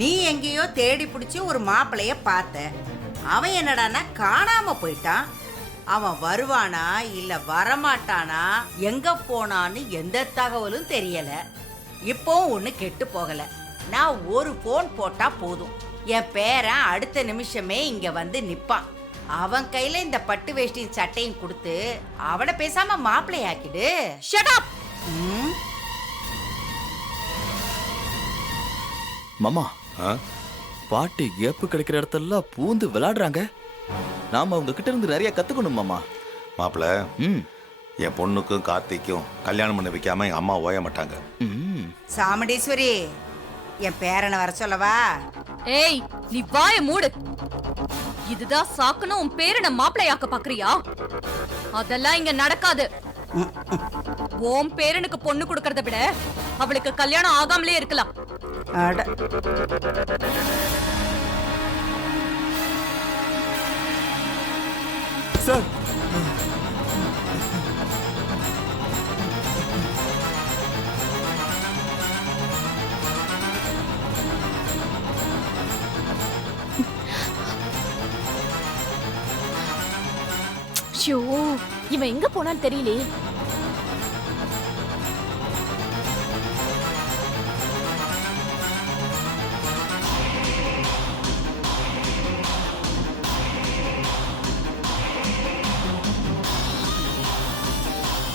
நீ எங்கேயோ தேடி பிடிச்சி ஒரு மாப்பிளைய பார்த்த. அவன் என்னடான்னா காணாம போயிட்டான். அவன் வருவானா இல்ல வரமாட்டானா, எங்க போனான்னு எந்த தகவலும் தெரியல. இப்போவும் ஒண்ணு கெட்டு போகல. நான் ஒரு போன் போட்டா போதும், என் பேரன் அடுத்த நிமிஷமே இங்க வந்து நிப்பான். அவன் கையில இந்த பட்டு வேஷ்டியும் சட்டையும் கொடுத்து அவனை பேசாம மாப்பிள்ளையாக்கிடு. Shut up. மாமா, பாட்டி கேப்பு கிடைக்கிற இடத்தெல்லாம் பூந்து விளையாடுறாங்க. நாம அவங்க கிட்ட இருந்து நிறைய கத்துக்கணும் மாமா. மாப்பிள்ள, என் பொண்ணுக்கும் கார்த்திக்கும் கல்யாணம் பண்ணி வைக்காம எங்க அம்மா ஓய மாட்டாங்க. சாமுண்டீஸ்வரி, என் பேரனை வர சொல்லவா? ஏய், நீ வாய மூடு. இதுதான் சாக்குன்னு உன் பேரனை மாப்பிள்ளையாக்க பாக்குறியா? அதெல்லாம் இங்க நடக்காது. உன் பேரனுக்கு பொண்ணு கொடுக்கறத விட அவளுக்கு கல்யாணம் ஆகாமலே இருக்கலாம். சார், ஷோ, இவன் எங்க போனான்னு தெரியலையே.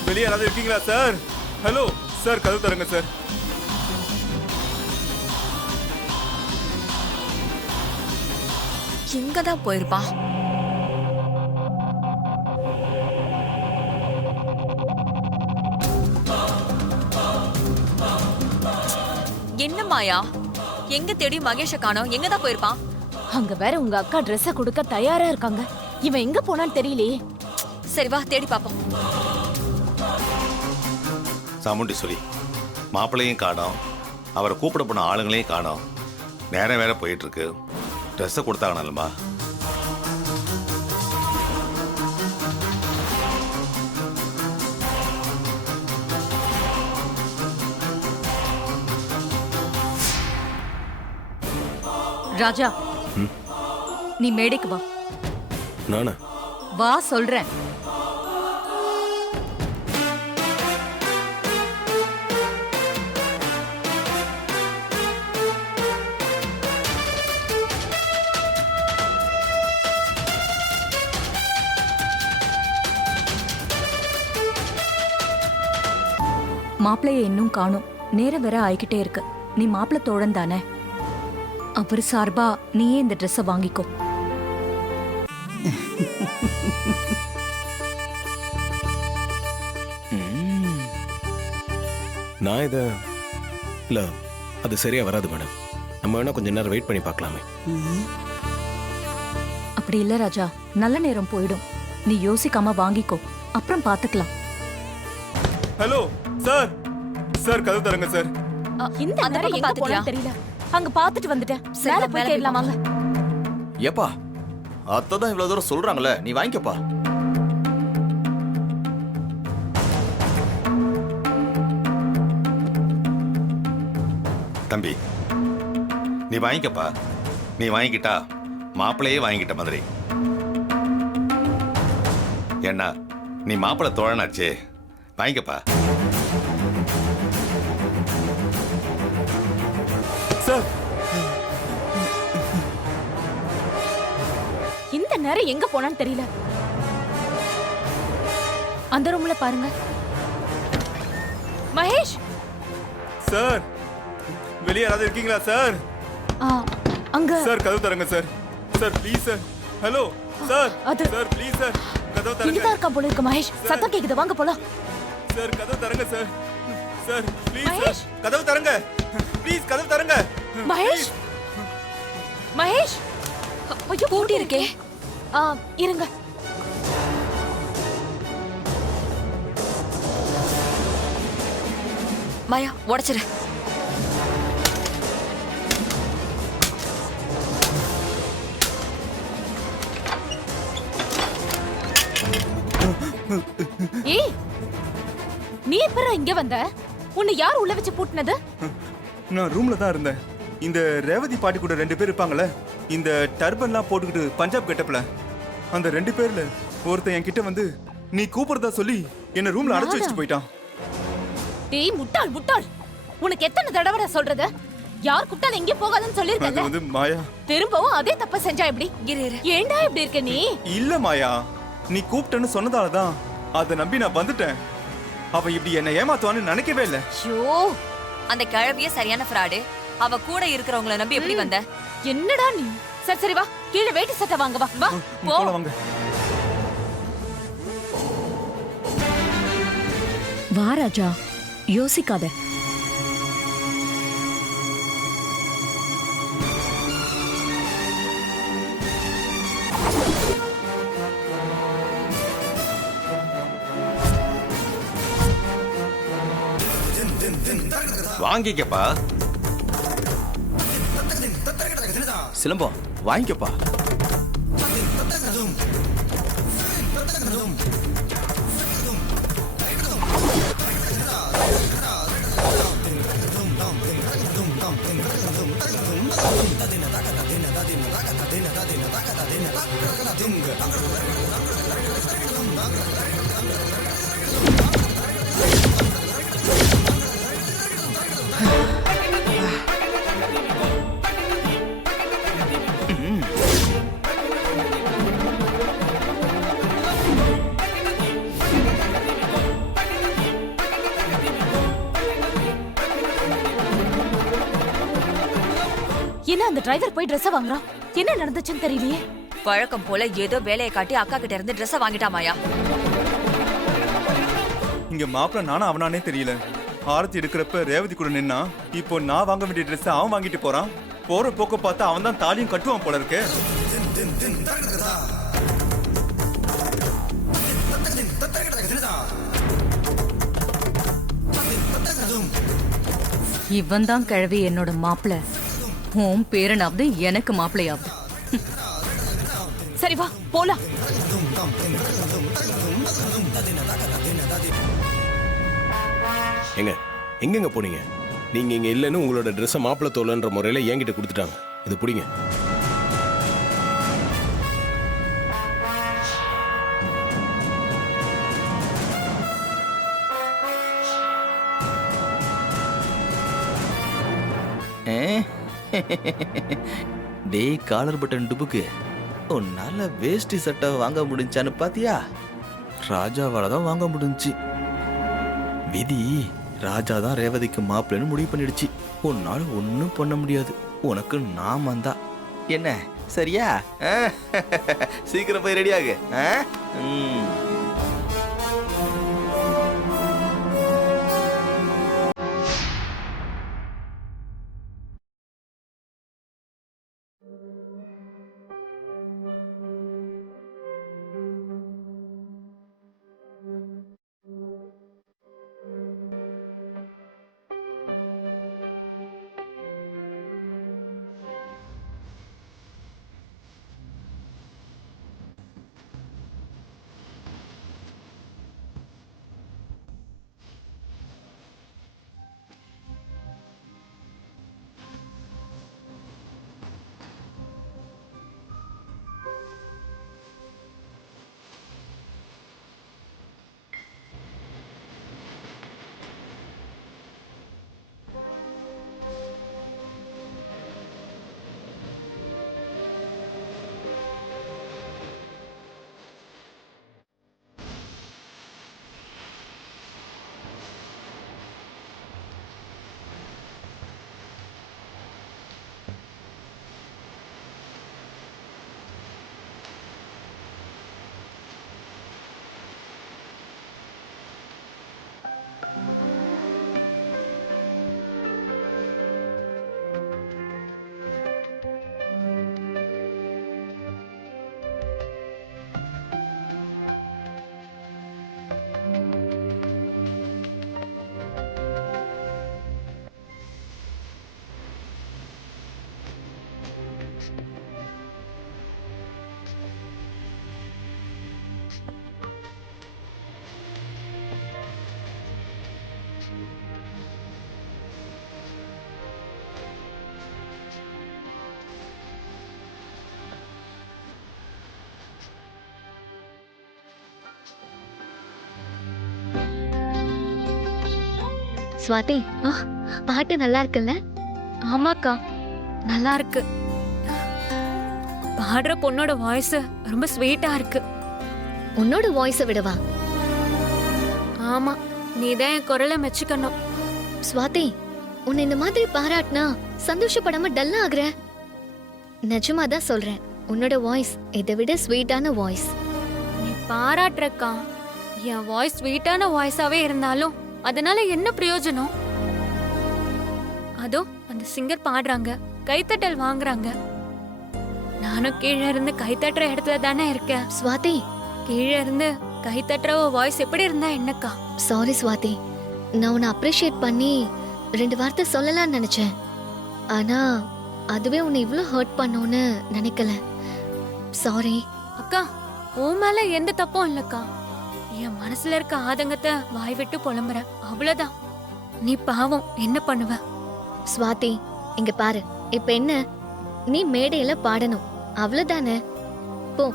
வெளியே யாராவது இருக்கீங்களா சார்? ஹலோ சார், கதவு தருங்க சார். எங்கதான் போயிருப்பான்? என்ன மாயா, எங்க தேடி மகேஷ காணோம்? எங்கதான் போயிருப்பான்? அங்க வேற உங்க அக்கா ட்ரெஸ்ஸ கொடுக்க தயாரா இருக்காங்க. இவன் எங்க போனான்னு தெரியலையே. சரி வா, தேடி பாப்போம். சாமுண்டீஸ்வரி, மாப்பிள்ளையும் காணோம், அவரை கூப்பிட போன ஆளுங்களையும் காணோம். நேரம் வேற போயிட்டு இருக்கு. ட்ரெஸ்ஸை கொடுத்தாங்கண்ணா. ராஜா, நீ மேடைக்கு வா. நானா? வா சொல்றேன். மாப்பிள்ளைய இன்னும் காணும். நேரம் வேற ஆயிக்கிட்டே இருக்கு. நீ மாப்பிள்ளை தோழன் தானே? அவர் சார்பா நீயே இந்த ட்ரெஸ்ஸை வாங்கிக்கோ. நான் இத இல்ல, அது சரியா வராது மேடம். நம்ம வேணா கொஞ்ச நேரம் வெயிட் பண்ணி பார்க்கலாமே. அப்படி இல்ல ராஜா, நல்ல நேரம் போயிடும். நீ யோசிக்காம வாங்கிக்கோ, அப்புறம் பாத்துக்கலாம். ஹலோ சார், சார் கதவு தருங்க சார். இந்த நேரம் எங்க போனான்னு தெரியல. அங்க பாத்துட்டு வந்துட்டேன். மேல போய் கேட்கலாம் வாங்க. ஏப்பா, அத்ததான் இவ்வளவு தூரம் சொல்றாங்களே, நீ வாங்கிக்கப்பா. தம்பி, நீ வாங்கிக்கப்பா. நீ வாங்கிக்கிட்டா மாப்பிள்ளையே வாங்கிக்கிட்ட மாதிரி. ஏன்னா நீ மாப்பிள்ளை தோழனாச்சே, வாங்கிக்கப்பா. சார், இந்த நேரம் எங்க போனான்னு தெரியல. அந்த ரூம்ல பாருங்க. மகேஷ் சார், வெளியே யாராவது இருக்கீங்களா சார்? அங்க சார் கதவு தருங்க sir. Sir please sir. Hello sir, அது சார் ப்ளீஸ் சார், கதவு தருங்க. இங்கதான் இருக்கா போல இருக்கு மகேஷ். சத்தம் கேக்குது, வாங்க போலாம். சார் கதவு தருங்க sir. Sir please Mahesh, sir, கதவு தருங்க. ப்ளீஸ் கதவு தருங்க. மகேஷ், மகேஷ், ஐயோ பூட்டி இருக்கே. இருங்க. மாயா, உடைச்சிரு. ஏய், நீ எப்பறா இங்க வந்த? உன்னை யார் உள்ள வச்சு பூட்டினது? நான் ரூம்ல தான் இருந்தேன். இந்த ரேவதி பாட்டி கூட 2 பேர் இருப்பாங்கல்ல, இந்த டர்பன்லாம் போட்டுக்கிட்டு பஞ்சாப் கெட்டப்ல, அந்த 2 பேர்ல ஒருத்தன் என்கிட்ட வந்து நீ கூப்பிடுறதா சொல்லி என்ன ரூம்ல அடைச்சு வச்சுட்டு போயிட்டான். டேய் முட்டாள் முட்டாள், உனக்கு எத்தனை தடவை சொல்றது? யார் கூப்பிட்டாலும் எங்கே போகாதன்னு அது சொல்லிருக்கல. வந்து மாயா. திரும்பவும் அதே தப்ப செஞ்சா எப்படி? ஏன்டா இப்படி இருக்க நீ? இல்ல மாயா, நீ கூப்பிட்டேன்னு சொன்னதாலதான் அதை நம்பி நான் வந்துட்டேன். அவ இப்படி என்ன ஏமாத்துவான்னு நினைக்கவே இல்ல. ஐயோ, அந்த கிழவியே சரியான ஃப்ராடு. அவ கூட இருக்கிறவங்கள நம்பி எப்படி வந்த? என்னடா நீ? சரி சரி வா, கீழே வேட்டி சட்டை வாங்க வா. வா போ. போலாம் வாங்க. வா ராஜா, யோசிக்காத. வாங்கிக்கப்பா. சிலம்பம் வாங்கிக்கப்பா. என்ன அந்த டிரைவர் போய் Dress வாங்குறான்? என்ன நடந்துச்சுன்னு தெரியலையே. வழக்கம் போல ஏதோ வேலையை காட்டி அக்கா கிட்ட இருந்து ட்ரெஸ் வாங்கிட்டா மாயா. இங்க மாப்பிள்ள நானும் அவனானே தெரியல. ஆரத்தி எடுக்கிறப்ப ரேவதி கூட நின்னா, இப்போ நான் வாங்க வேண்டிய ட்ரெஸ் அவன் வாங்கிட்டு போறான். போற போக்க பார்த்தா அவன் தான் தாலியும் கட்டுவான் போல இருக்கு. இவன் தான் கிழவி என்னோட மாப்பிள. உன் பேரனாவது எனக்கு மாப்பிளையாவது. சரி வா போலாம். எங்க எங்கெங்க போனீங்க? நீங்க இங்க இல்லைன்னு உங்களோட ட்ரெஸ்ஸை மாப்பிள்ளை தோலன்ற முறையில என்கிட்ட கொடுத்துட்டாங்க. இது பிடிங்க. டேய் காலர் பட்டன் டுபுக்கு, உன்னால வேஷ்டி சட்டை வாங்க முடிஞ்சான்னு பாத்தியா? ராஜாவால தான் வாங்க முடிஞ்சுச்சு. விதி ராஜா தான் ரேவதிக்கு மாப்பிள்ளைன்னு முடிவு பண்ணிடுச்சு. உன்னால ஒன்றும் பண்ண முடியாது. உனக்கு நான் வந்தா என்ன சரியா? சீக்கிரம் போய் ரெடியாகு. ஸ்வாதி பாட்டு நல்லா இருக்குல்ல? ஆமாக்கா நல்லா இருக்கு. பாடுற பொண்ணோட வாய்ஸ் ரொம்ப ஸ்வீட்டா இருக்கு. உன்னோட வாய்ஸை விடவா? ஆமா, நீதான் என் குரலை மெச்சுக்கணும். ஸ்வாதி, உன்னை இந்த மாதிரி பாராட்டினா சந்தோஷப்படாம டல்லா ஆகுற. நிஜமா தான் சொல்றேன், உன்னோட வாய்ஸ் இதை விட ஸ்வீட்டான வாய்ஸ். நீ பாராட்டுறக்கா, என் வாய்ஸ் ஸ்வீட்டான வாய்ஸாவே இருந்தாலும் அதனால என்ன பிரயோஜனம்? அதோ அந்த சிங்கர் பாடுறாங்க, கைத்தட்டல் வாங்குறாங்க. நானும் கீழே இருந்து கைத்தட்டுற இடத்துல தானே இருக்கேன். ஸ்வாதி, கீழே இருந்து கைத்தட்டுற வாய்ஸ் எப்படி இருந்தா என்னக்கா? சாரி ஸ்வாதி, நான் உன்னை அப்ரிஷியேட் பண்ணி 2 வார்த்தை சொல்லலாம்னு நினைச்சேன். ஆனா அதுவே உன்னை இவ்ளோ ஹர்ட் பண்ணோன்னு நினைக்கல. சாரி. அக்கா, உன் மேல எந்த தப்பும் இல்லக்கா. என் மனசுல இருக்க ஆதங்கத்தை வாய் விட்டு புலம்புற, அவ்வளவுதான். நீ பாவம், என்ன பண்ணுவ? ஸ்வாதி, இங்க பாரு, இப்ப என்ன, நீ மேடையில பாடணும், அவ்வளவுதானே? போ,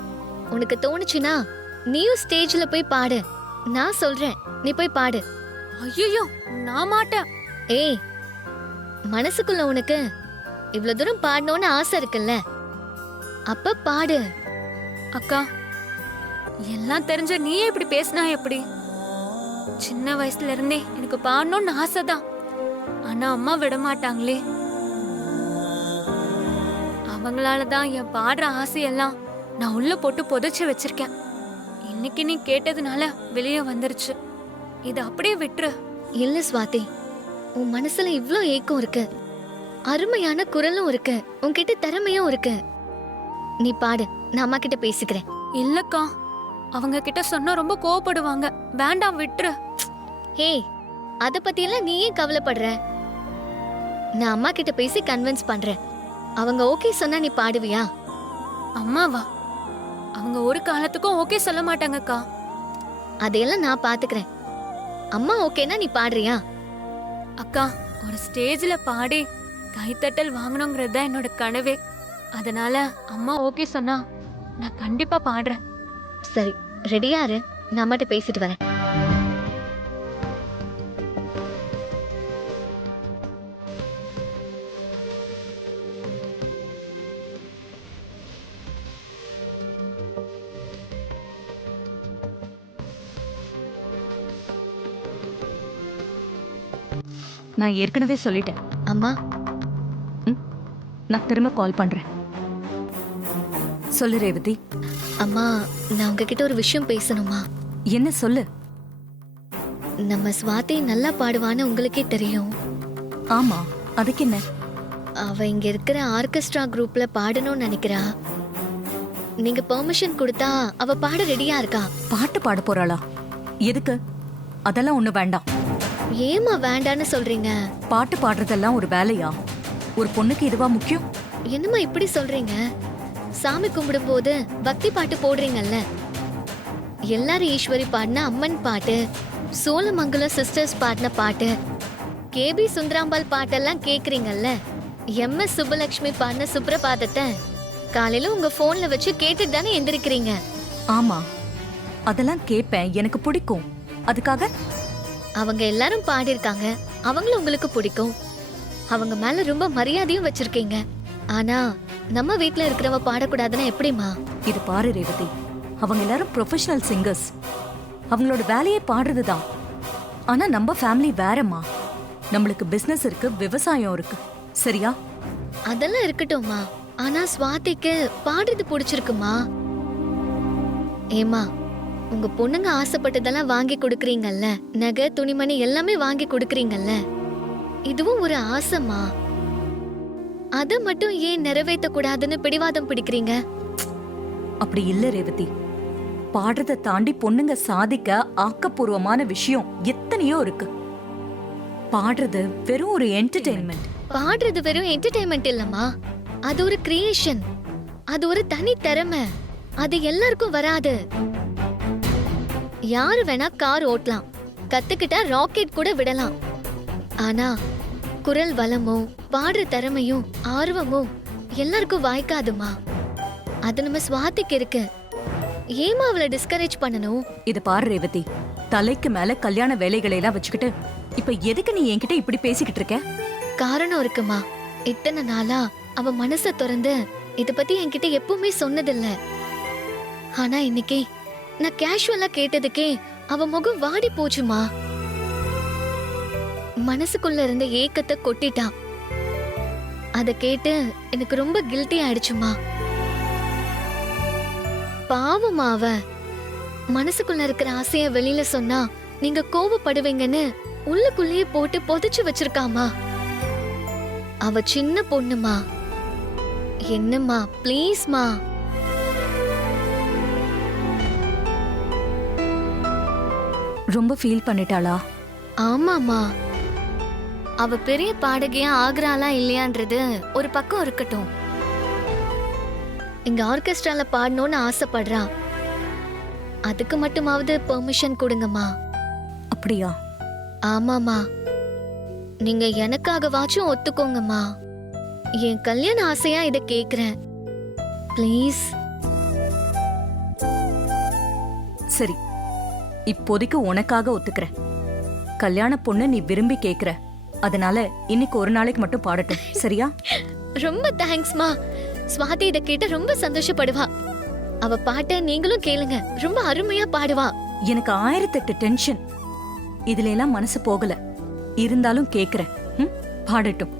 உனக்கு தோணுச்சுன்னா நீயும் ஸ்டேஜ்ல போய் பாடு. நான் சொல்றேன், நீ போய் பாடு. ஐயோ, நான் மாட்டேன். ஏய், மனசுக்குள்ள உனக்கு இவ்ளோ தூரம் பாடணும்னு ஆசை இருக்குல்ல, அப்ப பாடு. அக்கா, எல்லாம் தெரிஞ்ச நீயே இப்படி பேசினா எப்படி? சின்ன வயசுல இருந்தே எனக்கு பாடணும்னு ஆசைதான். ஆனா அம்மா விட மாட்டாங்களே. அவங்களாலதான் என் பாடுற ஆசையெல்லாம் நான் உள்ள போட்டு புதைச்சு வச்சிருக்கேன். இன்னைக்கு நீ கேட்டதுனால வெளியே வந்துருச்சு. இது அப்படியே விட்டுரு. இல்ல ஸ்வாதி, உன் மனசுல இவ்ளோ ஏக்கம் இருக்கு, அருமையான குரலும் இருக்கு, உன்கிட்ட திறமையும் இருக்கு. நீ பாடு, நான் அம்மா கிட்ட பேசிக்கிறேன். இல்லக்கா, அவங்க கிட்ட சொன்னா ரொம்ப கோவப்படுவாங்க. வேண்டாம், விட்டுரு. ஹே, அத பத்தி எல்லாம் நீ ஏன் கவலைப்படுற? நான் அம்மா கிட்ட பேசி கன்வின்ஸ் பண்றேன். அவங்க ஓகே சொன்னா நீ பாடுவியா? அம்மாவா? அவங்க ஒரு காலத்துக்கும் ஓகே சொல்ல மாட்டாங்கக்கா. அதையெல்லாம் நான் பாத்துக்கிறேன். அம்மா ஓகேனா நீ பாடுறியா? அக்கா, ஒரு ஸ்டேஜ்ல பாடி கைத்தட்டல் வாங்கணுங்கிறது தான் என்னோட கனவே. அதனால அம்மா ஓகே சொன்னா நான் கண்டிப்பா பாடுறேன். சரி, ரெடியா இரு, நான் அம்மாட்ட பேசிட்டு வரேன். நான் ஏற்கனவே சொல்லிட்டேன். அம்மா, நான் திரும்ப கால் பண்றேன். சொல்லு ரேவதி. அம்மா, நான் உங்ககிட்ட ஒரு விஷயம் பேசணுமா? என்ன சொல்லு. நம்ம ஸ்வாதி நல்லா பாடுவான்னு உங்களுக்கே தெரியும். ஆமா, அதுக்கு என்ன? அவ இங்க இருக்கிற ஆர்கெஸ்ட்ரா குரூப்ல பாடணும்னு நினைக்கிறா. நீங்க பெர்மிஷன் கொடுத்தா அவ பாட ரெடியா இருக்கா. பாட்டு பாட போறாளா? எதுக்கு? அதெல்லாம் ஒண்ணு வேண்டாம். ஏமா வேண்டான்னு சொல்றீங்க? பாட்டு பாடுறதெல்லாம் ஒரு வேலையா? ஒரு பொண்ணுக்கு இதுவா முக்கியம்? என்னம்மா இப்படி சொல்றீங்க? சாமி கும்பிடும் போது பக்தி பாட்டு போடுறீங்கல்ல. எல்லாரும் ஈஸ்வரி பாடின அம்மன் பாட்டு, சோழமங்கலம் சிஸ்டர்ஸ் பாடின பாட்டு, கேபி சுந்தராம்பாள் பாட்டெல்லாம் கேக்குறீங்கல்ல. MS சுப்பலட்சுமி பாடின சுப்ரபாதத்தை காலையில உங்க போன்ல வச்சு கேட்டுட்டு தானே எந்திரிக்கிறீங்க. ஆமா, அதெல்லாம் கேட்பேன், எனக்கு பிடிக்கும். அதுக்காக அவங்க எல்லாரும் பாடிருக்காங்க, அவங்களும் உங்களுக்கு பிடிக்கும். அவங்க மேல ரொம்ப மரியாதையும் வச்சிருக்கீங்க. ஆனா நம்ம வீட்ல இருக்கிறவ பாடக்கூடாதுன்னா எப்படிமா? இது பாரு ரேவதி, அவங்க எல்லாரும் ப்ரொஃபஷனல் சிங்கர்ஸ். அவங்களோட வேலையே பாடுறதுதான். ஆனா நம்ம ஃபேமிலி வேறம்மா. நம்மளுக்கு பிசினஸ் இருக்கு, விவசாயம் இருக்கு. சரியா? அதெல்லாம் இருக்கட்டும்மா. ஆனா ஸ்வாதிக்கு பாடுறது பிடிச்சிருக்குமா? ஏமா, உங்க பொண்ணுங்க ஆசைப்பட்டதெல்லாம் வாங்கி கொடுக்கறீங்கல்ல, நகை துணிமணி எல்லாமே வாங்கி கொடுக்கறீங்கல்ல, இதுவும் ஒரு ஆசைமா. அத மட்டும் ஏன் நிறைவேற்ற கூடாதுன்னு பிடிவாதம் பிடிக்கிறீங்க? அப்படி இல்ல ரேவதி. பாடுறதை தாண்டி பொண்ணுங்க சாதிக்க ஆக்கப்பூர்வமான விஷயம் எத்தனையோ இருக்கு. பாடுறது வெறும் ஒரு என்டர்டெயின்மெண்ட். பாடுறது வெறும் என்டர்டெயின்மெண்ட் இல்லம்மா, அது ஒரு கிரியேஷன், அது ஒரு தனி திறமை. அது எல்லாருக்கும் வராது. யாரு வேணா கார் ஓட்டலாம், கத்துக்கிட்டா ராக்கெட் கூட விடலாம். ஆனா குரல் வளமும் பாடுற திறமையும் ஆர்வமும் எல்லாருக்கும் வாய்க்காதுமா. அது நம்ம ஸ்வாதிக்கு இருக்கு. ஏமா அவளை டிஸ்கரேஜ் பண்ணணும்? இது பாரு ரேவதி, தலைக்கு மேல கல்யாண வேலைகளை எல்லாம் வச்சுக்கிட்டு இப்ப எதுக்கு நீ என்கிட்ட இப்படி பேசிக்கிட்டு இருக்க? காரணம் இருக்குமா. இத்தனை நாளா அவ மனச திறந்து இத பத்தி என்கிட்ட எப்பவுமே சொன்னதில்ல. ஆனா இன்னைக்கு நான் கேஷுவலா கேட்டதுக்கே அவ முகம் வாடி போச்சுமா. மனசுக்குள்ள இருந்த ஏக்கத்தை கொட்டிட்டான். அத கேட்டு எனக்கு ரொம்ப கில்ட்டி ஆயிடுச்சுமா. பாவமா அவ மனசுக்குள்ள இருக்கிற ஆசைய வெளியில சொன்னா நீங்க கோவப்படுவீங்கன்னு உள்ளுக்குள்ளேயே போட்டு புதைச்சு வச்சிருக்காமா. அவ சின்ன பொண்ணுமா. என்னம்மா ப்ளீஸ்மா. ரொம்ப ஃபீல் பண்ணிட்டாளா? ஆமாமா. அவ பெரிய பாடகியா ஆகுறாளா இல்லையான்றது ஒரு பக்கம் இருக்கட்டும். இங்க ஆர்கெஸ்ட்ரால பாடணும்னு ஆசைப்படுறா. அதுக்கு மட்டுமாவது பெர்மிஷன் கொடுங்கம்மா. அப்படியா? ஆமாமா. நீங்க எனக்காகவாச்சும் ஒத்துக்கோங்கம்மா. என் கல்யாண ஆசையா இத கேக்குறேன். ப்ளீஸ். சரி, இப்போதைக்கு உனக்காக ஒத்துக்கிறேன். கல்யாண பொண்ணு நீ விரும்பி கேக்குற, அதனால இன்னைக்கு ஒரு நாளைக்கு மட்டும் பாடட்டும், சரியா? ரொம்ப தேங்க்ஸ்மா. ஸ்வாதி இத கேட்ட ரொம்ப சந்தோஷப்படுவா. அவ பாட்ட நீங்களும் கேளுங்க, ரொம்ப அருமையா பாடுவா. எனக்கு 1008 டென்ஷன். இதுல எல்லாம் மனசு போகல. இருந்தாலும் கேக்குறேன். பாடட்டும்.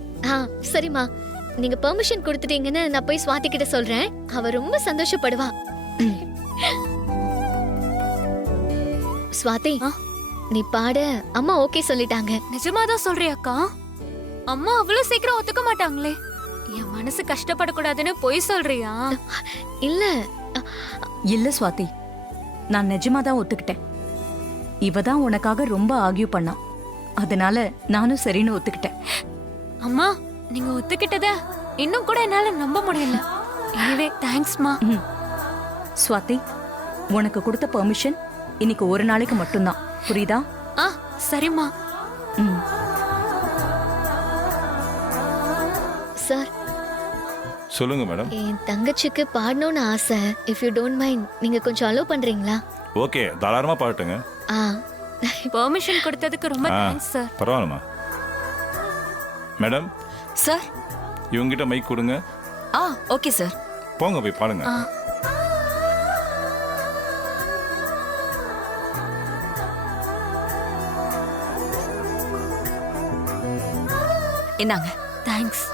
சரிம்மா. நீங்க பெர்மிஷன் கொடுத்துட்டீங்கன்னு நான் போய் ஸ்வாதி கிட்ட சொல்றேன். அவ ரொம்ப சந்தோஷப்படுவா. ஸ்வாதி, நீ பாட அம்மா ஓகே சொல்லிட்டாங்க. நிஜமாதான் சொல்றியாக்கா? அம்மா அவ்வளவு சீக்கிரம் ஒத்துக்க மாட்டாங்களே. என் மனசு கஷ்டப்படக்கூடாதுன்னு பொய் சொல்றியா? இல்ல இல்ல ஸ்வாதி, நான் நிஜமாதான் ஒத்துக்கிட்டேன். இவ தான் உனக்காக ரொம்ப ஆர்கியூ பண்ணா, அதனால நானும் சரின்னு ஒத்துக்கிட்டேன். அம்மா, நீங்க ஒத்துக்கிட்டத இன்னும் கூட என்னால நம்ப முடியல. எனவே தேங்க்ஸ்மா. ஸ்வாதி, உனக்கு கொடுத்த பெர்மிஷன் இன்னைக்கு ஒரு நாளைக்கு மட்டும்தான், புரியுதா? சரிம்மா. சார், சொல்லுங்க மேடம். என் தங்கச்சிக்கு பாடணும்னு ஆசை. இஃப் யூ டோன்ட் மைண்ட் நீங்க கொஞ்சம் அலோ பண்றீங்களா? ஓகே, தாராளமா பாட்டுங்க. பெர்மிஷன் கொடுத்ததுக்கு ரொம்ப தேங்க்ஸ் சார். பரவாயில்லம்மா. மேடம் சார், இவங்கிட்ட மைக் கொடுங்க. Okay sir. போங்க போய் பாடுங்க. என்னங்க? தேங்க்ஸ்.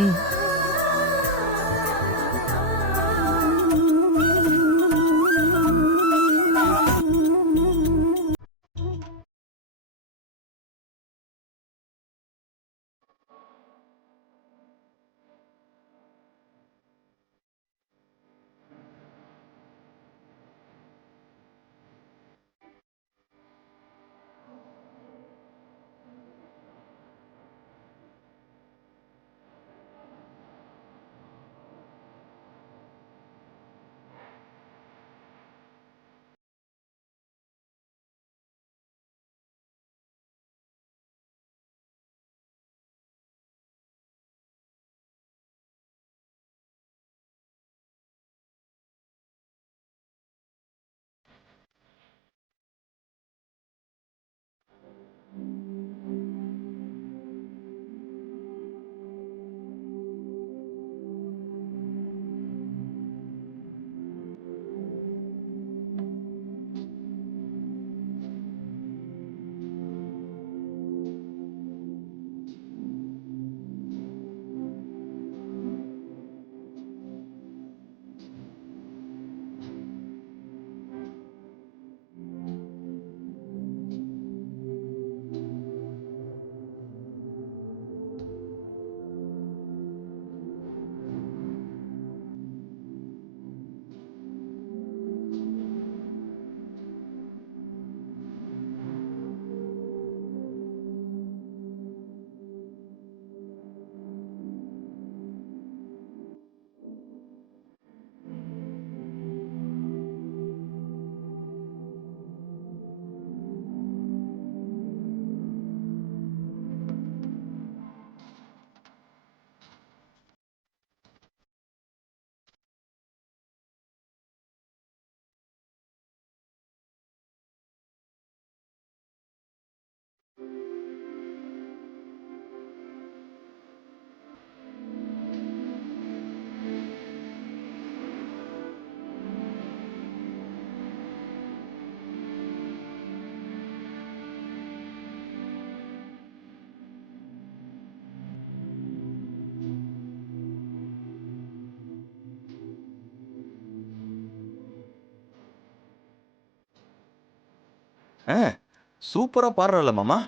சூப்பரா பாடுறல மாமா.